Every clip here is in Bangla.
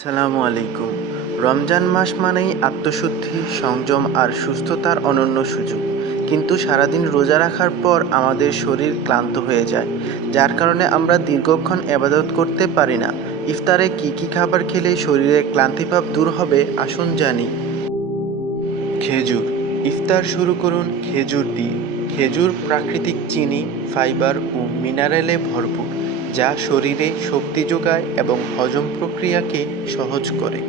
আসসালামু আলাইকুম। রমজান মাস মানেই আত্মশুদ্ধি, সংযম আর সুস্থতার অনন্য সুযোগ। কিন্তু সারাদিন রোজা রাখার পর আমাদের শরীর ক্লান্ত হয়ে যায়, যার কারণে আমরা দীর্ঘক্ষণ ইবাদত করতে পারি না। ইফতারে কি কি খাবার খেলে শরীরের ক্লান্তিভাব দূর হবে, আসুন জানি। খেজুর। ইফতার শুরু করুন খেজুর দিয়ে। খেজুর প্রাকৃতিক চিনি, ফাইবার ও মিনারেলে ভরপুর, যা শরীরে শক্তি যোগায় এবং হজম প্রক্রিয়াকে সহজ করে।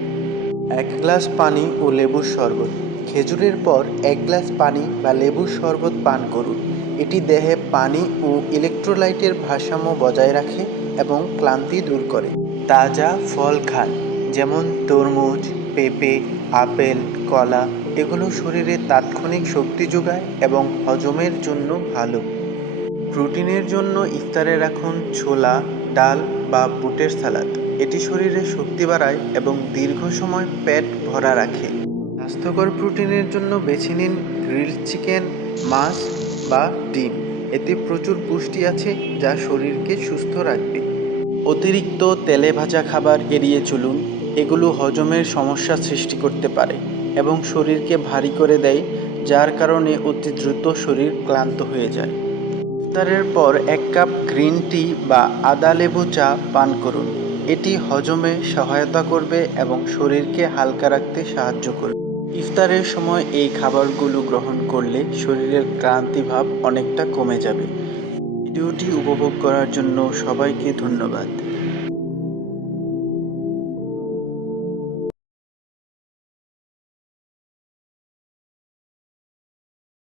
1 গ্লাস পানি ও লেবুর শরবত। খেজুরের পর 1 গ্লাস পানি বা লেবুর শরবত পান করুন। এটি দেহে পানি ও ইলেকট্রোলাইটের ভারসাম্য বজায় রাখে এবং ক্লান্তি দূর করে। তাজা ফল খান, যেমন তরমুজ, পেঁপে, আপেল, কলা। এগুলো শরীরে তাৎক্ষণিক শক্তি যোগায় এবং হজমের জন্য ভালো। প্রোটিনের জন্য ইফতারে রাখুন ছোলা, ডাল বা বুটের সালাদ। এটি শরীরে শক্তি বাড়ায় এবং দীর্ঘ সময় পেট ভরা রাখে। স্বাস্থ্যকর প্রোটিনের জন্য বেছে নিন গ্রিলড চিকেন, মাছ বা ডিম। এতে প্রচুর পুষ্টি আছে, যা শরীরকে সুস্থ রাখবে। অতিরিক্ত তেলে ভাজা খাবার এড়িয়ে চলুন। এগুলো হজমের সমস্যা সৃষ্টি করতে পারে এবং শরীরকে ভারী করে দেয়, যার কারণে অতি দ্রুত শরীর ক্লান্ত হয়ে যায়। ইফতারের পর 1 কাপ গ্রিন টি বা আদা লেবু চা পান করুন। এটি হজমে সহায়তা করবে এবং শরীরকে হালকা রাখতে সাহায্য করবে। ইফতারের সময় এই খাবারগুলো গ্রহণ করলে শরীরের ক্লান্তিভাব অনেকটা কমে যাবে। ভিডিওটি উপভোগ করার জন্য সবাইকে ধন্যবাদ।